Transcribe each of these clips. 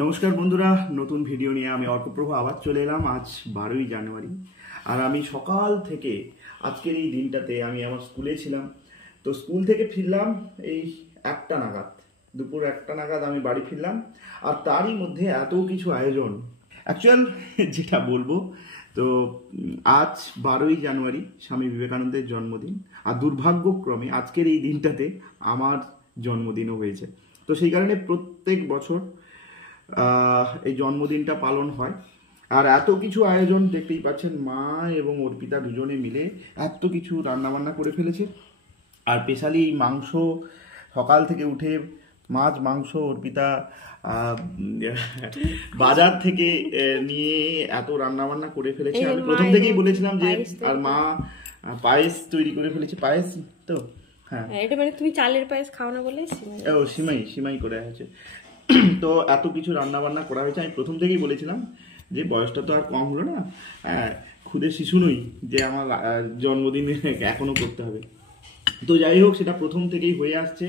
নমস্কার বন্ধুরা, নতুন ভিডিও নিয়ে আমি অর্কপ্রভ আবার চলে এলাম। আজ 12ই জানুয়ারি, আর আমি সকাল থেকে আজকের এই দিনটাতে আমি আমার স্কুলে ছিলাম। তো স্কুল থেকে ফিরলাম এই 1টা নাগাদ, দুপুর 1টা নাগাদ আমি বাড়ি ফিরলাম। আর তারই মধ্যে এত কিছু আয়োজন, অ্যাকচুয়াল যেটা বলবো, তো আজ 12ই জানুয়ারি স্বামী বিবেকানন্দের জন্মদিন। আর দুর্ভাগ্যক্রমে আজকের এই দিনটাতে আমার জন্মদিনও হয়েছে। তো সেই কারণে প্রত্যেক বছর এই জন্মদিনটা পালন হয়। আর এত কিছু আয়োজন দেখতেই পাচ্ছেন, মা এবং অর্পিতা দুজনে মিলে এত কিছু রান্নাবান্না করে ফেলেছে। আর স্পেশালি এই মাংস, সকাল থেকে উঠে মাছ মাংস অর্পিতা বাজার থেকে নিয়ে এত রান্নাবান্না করে ফেলেছে। আমি প্রথম থেকেই বলেছিলাম যে, আর মা পায়েস তৈরি করে ফেলেছে। পায়েস তো হ্যাঁ, এটা মানে তুমি চালের পায়েস খাও না বলে সিমাই করে আছে। তো এত কিছু রান্না বান্না করা হয়েছে। আমি প্রথম থেকেই বলেছিলাম যে বয়সটা তো আর কম হলো না, খুদে শিশু নই যে আমার জন্মদিন এখনো করতে হবে। তো যাই হোক, সেটা প্রথম থেকেই হয়ে আসছে,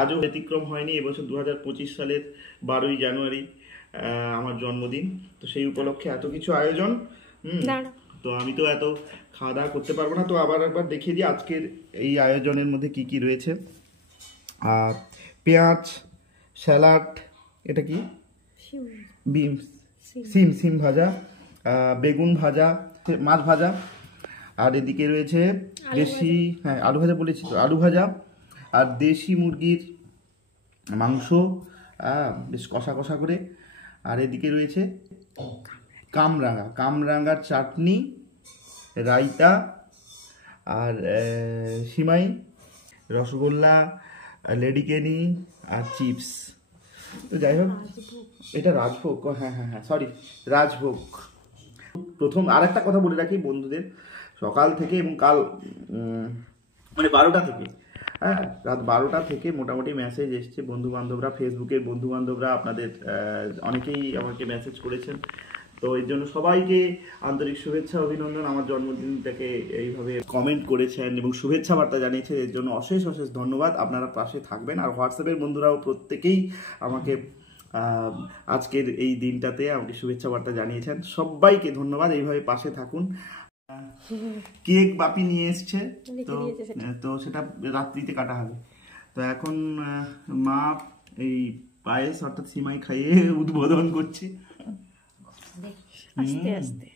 আজও ব্যতিক্রম হয়নি। এবছর 2025 সালের 12ই জানুয়ারি আমার জন্মদিন। তো সেই উপলক্ষে এত কিছু আয়োজন। তো আমি তো এত খাওয়া দাওয়া করতে পারবো না, তো আবার একবার দেখিয়ে দিই আজকের এই আয়োজনের মধ্যে কি কি রয়েছে। পেঁয়াজ, স্যালাড, এটা কি বিম, সিম ভাজা, বেগুন ভাজা, মাছ ভাজা, আর এদিকে রয়েছে দেশি, হ্যাঁ আলু ভাজা বলেছি তো, আলু ভাজা, আর দেশি মুরগির মাংস বেশ কষা কষা করে। আর এদিকে রয়েছে কামরাঙার চাটনি, রায়তা, আর সিমাই, রসগোল্লা, লেডিকেনি, আর চিপস। তো যাই হোক, এটা রাজভোগ, হ্যাঁ হ্যাঁ হ্যাঁ সরি, রাজভোগ। প্রথম আর একটা কথা বলে রাখি বন্ধুদের, সকাল থেকে এবং কাল মানে 12টা থেকে, হ্যাঁ রাত 12টা থেকে মোটামুটি মেসেজ এসছে বন্ধু বান্ধবরা, ফেসবুকের বন্ধু বান্ধবরা, আপনাদের অনেকেই আমাকে মেসেজ করেছেন। তো এর জন্য সবাইকে আন্তরিক শুভেচ্ছা অভিনন্দন। আমার জন্মদিনটাকে এইভাবে কমেন্ট করেছেন এবং শুভেচ্ছা বার্তা জানিয়েছেন, এর জন্য অশেষ অশেষ ধন্যবাদ। আপনারা পাশে থাকবেন। আর হোয়াটসঅ্যাপের বন্ধুরাও প্রত্যেকেই আমাকে আজকের এই দিনটাতে আমাকে শুভেচ্ছা বার্তা জানিয়েছেন। সবাইকে ধন্যবাদ, এইভাবে পাশে থাকুন। কেক বাপি নিয়ে এসছে, তো সেটা রাত্রিতে কাটা হবে। তো এখন মা এই পায়েস অর্থাৎ সিমাই খাইয়ে উদ্বোধন করছে। আস্তে আস্তে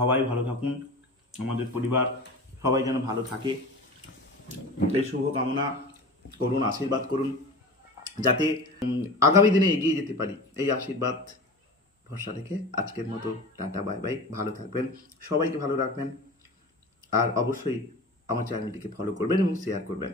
সবাই ভালো থাকুন, আমাদের পরিবার সবাই যেন ভালো থাকে, এই শুভ কামনা করুন, আশীর্বাদ করুন, যাতে আগামী দিনে এগিয়ে যেতে পারি। এই আশীর্বাদ ভরসা রেখে আজকের মতো টাটা, বাই বাই। ভালো থাকবেন, সবাইকে ভালো রাখবেন, আর অবশ্যই আমার চ্যানেলটিকে ফলো করবেন এবং শেয়ার করবেন।